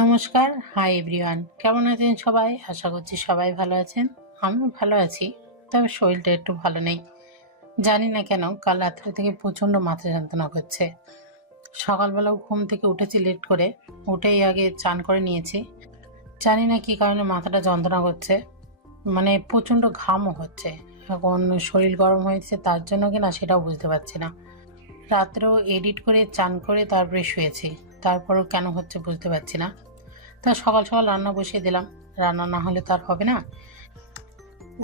নমস্কার, hi everyone. কেমন আছেন সবাই? আশা করছি সবাই ভালো আছেন। আমিও ভালো আছি, তবে শরীরটা একটু ভালো নেই। জানি না কেন কাল রাত্রে থেকে প্রচণ্ড মাথা যন্ত্রণা করছে। সকালবেলাও ঘুম থেকে উঠেছি লেট করে, উঠেই আগে চান করে নিয়েছি। জানি না কী কারণে মাথাটা যন্ত্রণা করছে, মানে প্রচণ্ড ঘামও হচ্ছে। এখন শরীর গরম হয়েছে তার জন্য কিনা সেটাও বুঝতে পারছি না। রাত্রেও এডিট করে চান করে তারপরে শুয়েছি, তারপরেও কেন হচ্ছে বুঝতে পারছি না। তা সকাল সকাল রান্না বসিয়ে দিলাম, রান্না না হলে তো আর হবে না।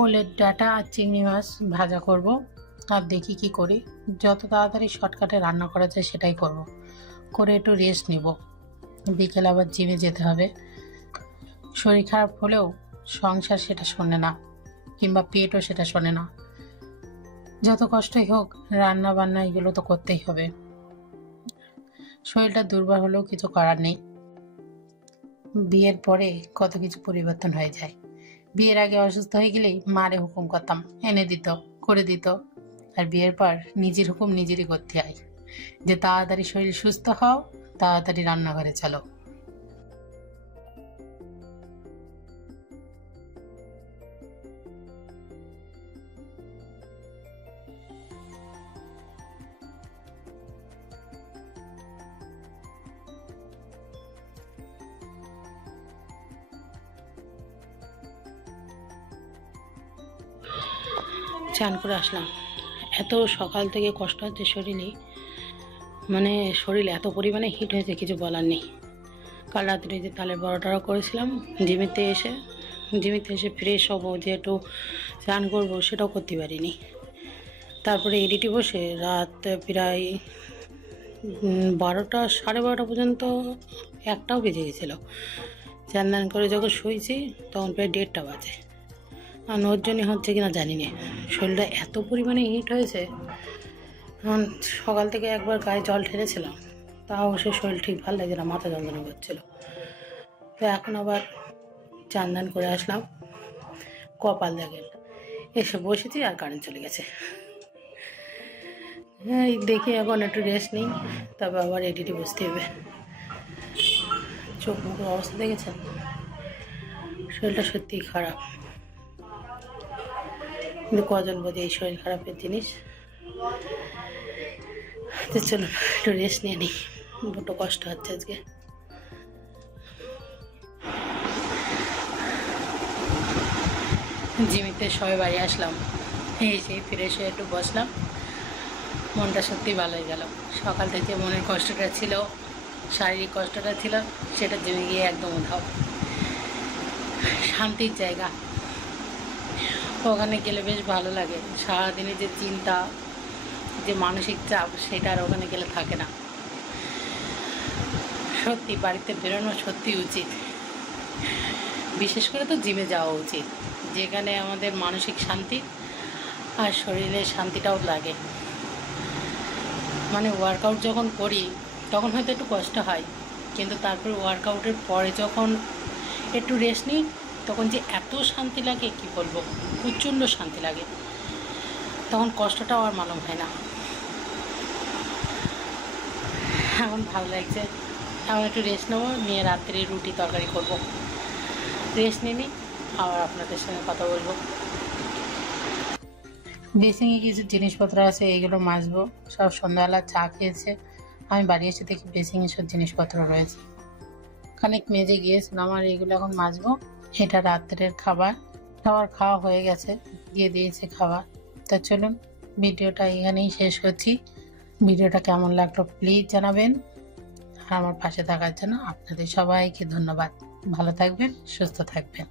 ওলের ডাঁটা আর চিংড়ি মাছ ভাজা করব, আর দেখি কি করি। যত তাড়াতাড়ি শর্টকাটে রান্না করা যায় সেটাই করব, করে একটু রেস্ট নিব। বিকেল আবার জিমে যেতে হবে। শরীর খারাপ হলেও সংসার সেটা শোনে না, কিংবা পেটও সেটা শোনে না। যত কষ্টই হোক রান্না বান্না এগুলো তো করতেই হবে। শরীরটা দুর্বল হলেও কিছু করার নেই। বিয়ের পরে কত কিছু পরিবর্তন হয়ে যায়। বিয়ের আগে অসুস্থ হয়ে গেলেই মারে হুকুম করতাম, এনে দিত, করে দিত। আর বিয়ের পর নিজের হুকুম নিজেরই করতে হয়, যে তাড়াতাড়ি শরীর সুস্থ হও, তাড়াতাড়ি রান্নাঘরে চলো। চান করে আসলাম। এত সকাল থেকে কষ্ট হচ্ছে শরীরে, মানে শরীর এত পরিমাণে হিট হয়েছে কিছু বলার নেই। কাল রাত্রে যে তালের বড়াটা করেছিলাম, জিমিতে এসে ফ্রেশ হবো, যে একটু চান করবো, সেটাও করতে পারিনি। তারপরে এডিটে বসে রাত প্রায় 12টা, 12:30 পর্যন্ত, একটাও বেজে গেছিলো। চান করে যখন শুয়েছি তখন প্রায় 1:30 বাজে। আর ওর জন্যে হচ্ছে কিনা জানি না, শরীরটা এত পরিমাণে হিট হয়েছে। এখন সকাল থেকে একবার গায়ে জল ঢেলেছিলাম, তাও অবশ্য শরীর ঠিক ভালো লাগে না, মাথা যন্ত্রণা করছিল। তো এখন আবার চান করে আসলাম, কপাল দেখেন, এসে বসেছি আর কারেন্ট চলে গেছে। এই দেখি এখন একটু রেস্ট নিই, তবে আবার এডিটে বসতে হবে। চোখ মুখের অবস্থা দেখেছেন, শরীরটা সত্যিই খারাপ। কিন্তু কজন বোধ এই শরীর খারাপের জিনিস। তো চলুন একটু রেস্ট নিয়ে নিই, বড্ড কষ্ট হচ্ছে আজকে। জিমিতে সবাই বাড়ি আসলাম, এই সেই ফিরে এসে একটু বসলাম, মনটা সত্যি ভালো হয়ে গেল। সকাল থেকে মনের কষ্টটা ছিল, শারীরিক কষ্টটা ছিল, সেটা জিমে গিয়ে একদম উধাও। শান্তির জায়গা, ওখানে গেলে বেশ ভালো লাগে। সারাদিনে যে চিন্তা, যে মানসিক চাপ, সেটা আর ওখানে গেলে থাকে না। সত্যি বাড়িতে বেরোনো সত্যি উচিত, বিশেষ করে তো জিমে যাওয়া উচিত, যেখানে আমাদের মানসিক শান্তি আর শরীরের শান্তিটাও লাগে। মানে ওয়ার্কআউট যখন করি তখন হয়তো একটু কষ্ট হয়, কিন্তু তারপরে ওয়ার্কআউটের পরে যখন একটু রেস্ট নিই তখন যে এত শান্তি লাগে কি বলবো, প্রচণ্ড শান্তি লাগে। তখন কষ্টটাও আর মালুম হয় না। এখন ভালো লাগছে, এখন একটু রেস্ট নেবো, নিয়ে রাত্রে রুটি তরকারি করবো। রেস্ট নিয়ে নিই, আবার আপনাদের সঙ্গে কথা বলবো। বেসিংয়ে কিছু জিনিসপত্র আছে, এইগুলো মাজবো। সব সন্ধ্যাবেলা চা খেয়েছে, আমি বাড়ি এসে দেখি বেসিংয়ে সব জিনিসপত্র রয়েছে। খানিক মেজে গিয়েছিলাম, আর এইগুলো এখন মাজবো। এটা রাত্রের খাবার খাওয়া হয়ে গেছে, দিয়ে দিয়েছে খাবার। তা চলুন ভিডিওটা এখানেই শেষ করছি। ভিডিওটা কেমন লাগলো প্লিজ জানাবেন, আর আমার পাশে থাকার জন্য আপনাদের সবাইকে ধন্যবাদ। ভালো থাকবেন, সুস্থ থাকবেন।